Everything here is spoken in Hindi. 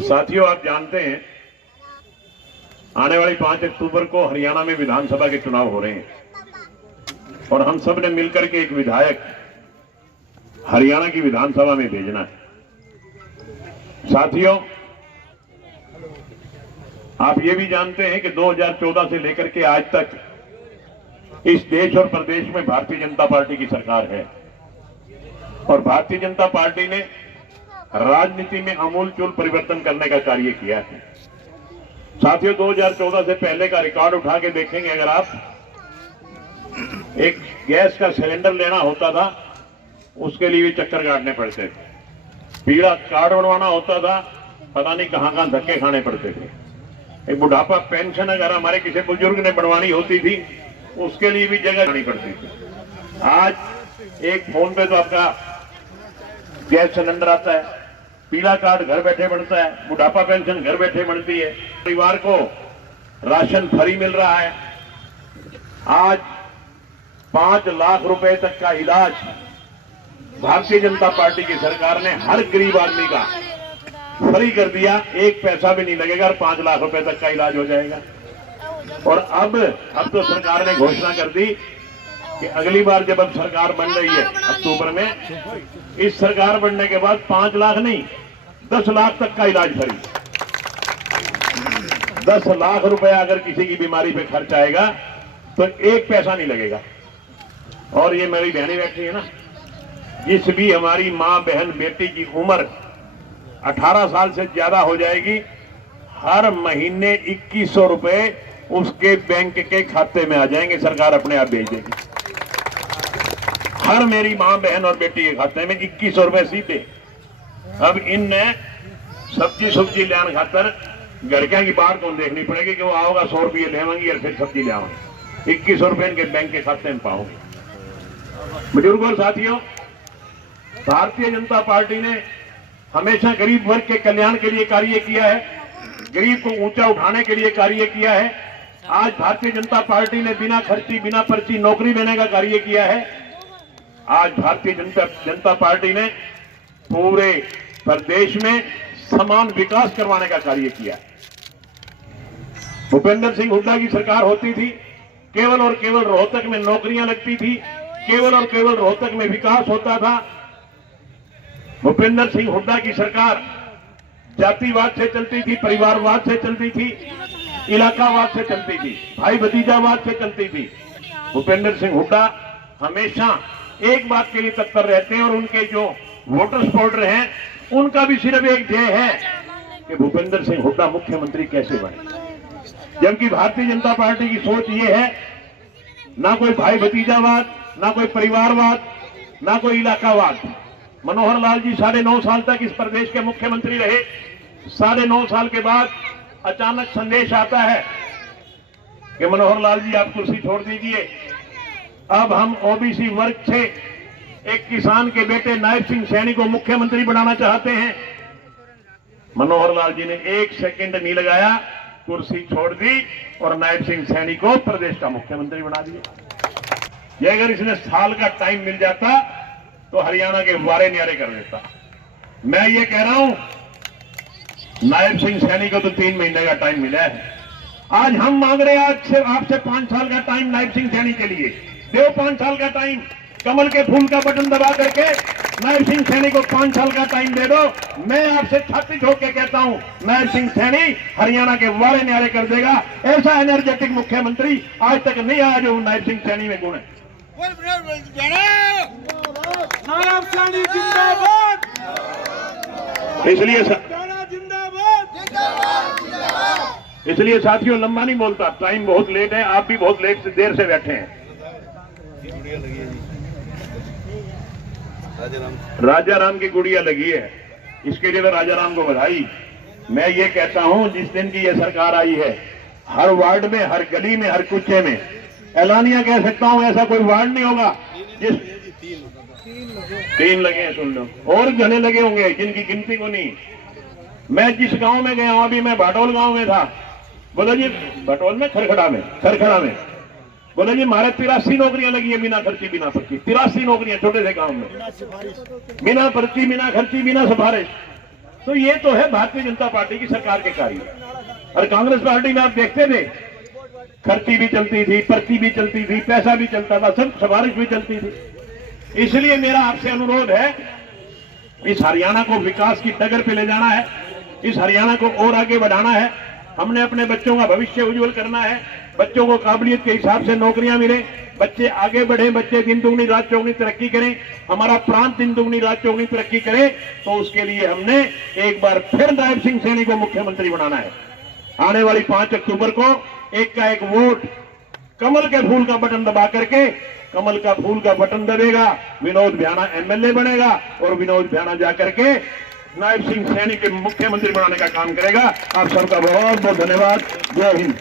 साथियों, आप जानते हैं आने वाली 5 अक्टूबर को हरियाणा में विधानसभा के चुनाव हो रहे हैं और हम सब ने मिलकर के एक विधायक हरियाणा की विधानसभा में भेजना है। साथियों, आप ये भी जानते हैं कि 2014 से लेकर के आज तक इस देश और प्रदेश में भारतीय जनता पार्टी की सरकार है और भारतीय जनता पार्टी ने राजनीति में आमूलचूल परिवर्तन करने का कार्य किया है। साथियों, 2014 से पहले का रिकॉर्ड उठा के देखेंगे अगर आप, एक गैस का सिलेंडर लेना होता था उसके लिए भी चक्कर काटने पड़ते थे, पीला कार्ड बनवाना होता था, पता नहीं कहां कहां धक्के खाने पड़ते थे। एक बुढ़ापा पेंशन अगर हमारे किसी बुजुर्ग ने बनवानी होती थी उसके लिए भी जगह जानी पड़ती थी। आज एक फोन पे तो आपका गैस सिलेंडर आता है, पीला कार्ड घर बैठे बनता है, बुढ़ापा पेंशन घर बैठे बनती है, परिवार को राशन फ्री मिल रहा है। आज 5 लाख रुपए तक का इलाज भारतीय जनता पार्टी की सरकार ने हर गरीब आदमी का फ्री कर दिया, 1 पैसा भी नहीं लगेगा और 5 लाख रुपए तक का इलाज हो जाएगा। और अब तो सरकार ने घोषणा कर दी कि अगली बार जब अब सरकार बन रही है अक्टूबर में, इस सरकार बनने के बाद 5 लाख नहीं 10 लाख तक का इलाज फ्री। 10 लाख रुपया अगर किसी की बीमारी पे खर्च आएगा तो 1 पैसा नहीं लगेगा। और ये मेरी बहनें बैठी है ना, जिस भी हमारी माँ बहन बेटी की उम्र 18 साल से ज्यादा हो जाएगी, हर महीने 2100 रुपए उसके बैंक के खाते में आ जाएंगे, सरकार अपने आप भेज देगी। हर मेरी माँ बहन और बेटी के खाते में 2100 रुपए सीधे। अब इनने सब्जी लेने खातर गड़कियां की बात कौन देखनी पड़ेगी कि वो आओगा 100 रुपये लेवांगी और फिर सब्जी ले आवांगी, 2100 रुपए इनके बैंक के खाते में पाओगे। बुजुर्गों और साथियों, भारतीय जनता पार्टी ने हमेशा गरीब वर्ग के कल्याण के लिए कार्य किया है, गरीब को ऊंचा उठाने के लिए कार्य किया है। आज भारतीय जनता पार्टी ने बिना खर्ची बिना पर्ची नौकरी देने का कार्य किया है। आज भारतीय जनता पार्टी ने पूरे प्रदेश में समान विकास करवाने का कार्य किया। भूपेंद्र सिंह हुड्डा की सरकार होती थी, केवल और केवल रोहतक में नौकरियां लगती थी, केवल और केवल रोहतक में विकास होता था। भूपेंद्र सिंह हुड्डा की सरकार जातिवाद से चलती थी, परिवारवाद से चलती थी, इलाकावाद से चलती थी, भाई भतीजावाद से चलती थी। भूपेंद्र सिंह हुड्डा हमेशा एक बात के लिए तत्पर रहते हैं और उनके जो वोटर्स वोटर हैं उनका भी सिर्फ एक ध्येय है कि भूपेंद्र सिंह हुड्डा मुख्यमंत्री कैसे बने। जबकि भारतीय जनता पार्टी की सोच ये है, ना कोई भाई भतीजावाद, ना कोई परिवारवाद, ना कोई इलाकावाद। मनोहर लाल जी 9.5 साल तक इस प्रदेश के मुख्यमंत्री रहे। 9.5 साल के बाद अचानक संदेश आता है कि मनोहर लाल जी आप कुर्सी छोड़ दीजिए, अब हम ओबीसी वर्ग से एक किसान के बेटे नायब सिंह सैनी को मुख्यमंत्री बनाना चाहते हैं। मनोहर लाल जी ने 1 सेकंड नहीं लगाया, कुर्सी छोड़ दी और नायब सिंह सैनी को प्रदेश का मुख्यमंत्री बना दिया। ये अगर इसने साल का टाइम मिल जाता तो हरियाणा के वारे न्यारे कर देता। मैं ये कह रहा हूं, नायब सिंह सैनी को तो 3 महीने का टाइम मिला है। आज हम मांग रहे हैं आपसे 5 साल का टाइम नायब सिंह सैनी के लिए। दो 5 साल का टाइम, कमल के फूल का बटन दबा करके नायब सिंह सैनी को 5 साल का टाइम दे दो। मैं आपसे छाती ठोक के कहता हूं, नायब सिंह सैनी हरियाणा के वारे न्यारे कर देगा। ऐसा एनर्जेटिक मुख्यमंत्री आज तक नहीं आया जो नायब सिंह सैनी में गुण है। नायब सैनी जिंदाबाद, इसलिए साथियों, लंबा नहीं बोलता, टाइम बहुत लेट है, आप भी बहुत देर से बैठे हैं। राजा राम की गुड़िया लगी है, इसके लिए राजा राम को बधाई। मैं ये कहता हूं, जिस दिन की ये सरकार आई है, हर वार्ड में, हर गली में, हर कुचे में, ऐलानिया कह सकता हूं, ऐसा कोई वार्ड नहीं होगा जिस 3 लगे हैं, सुन लो, और घने लगे होंगे जिनकी गिनती को नहीं। मैं जिस गांव में गया हूं, अभी मैं भाटोल गांव में था, बोला जी भाटोल में खरखड़ा में बोले जी हमारे 83 नौकरियां लगी है बिना खर्ची बिना पर्ची, 83 नौकरियां छोटे से गांव में, बिना पर्ची बिना खर्ची बिना सिफारिश। तो ये तो है भारतीय जनता पार्टी की सरकार के कार्य। और कांग्रेस पार्टी में आप देखते थे, खर्ची भी चलती थी, पर्ची भी चलती थी, पैसा भी चलता था, सब सिफारिश भी चलती थी। इसलिए मेरा आपसे अनुरोध है, इस हरियाणा को विकास की डगर पे ले जाना है, इस हरियाणा को और आगे बढ़ाना है। हमने अपने बच्चों का भविष्य उज्जवल करना है, बच्चों को काबिलियत के हिसाब से नौकरियां मिले, बच्चे आगे बढ़े, बच्चे दिन दुगनी रात चौगनी तरक्की करें, हमारा प्रांत दिन दुगनी रात चौगनी तरक्की करे। तो उसके लिए हमने एक बार फिर नायब सिंह सैनी को मुख्यमंत्री बनाना है। आने वाली 5 अक्टूबर को एक का एक वोट कमल के फूल का बटन दबा करके, कमल का फूल का बटन दबेगा, विनोद भ्याना एमएलए बनेगा और विनोद भ्याना जाकर के नायब सिंह सैनी के मुख्यमंत्री बनाने का काम करेगा। आप सबका बहुत बहुत धन्यवाद। जय हिंद।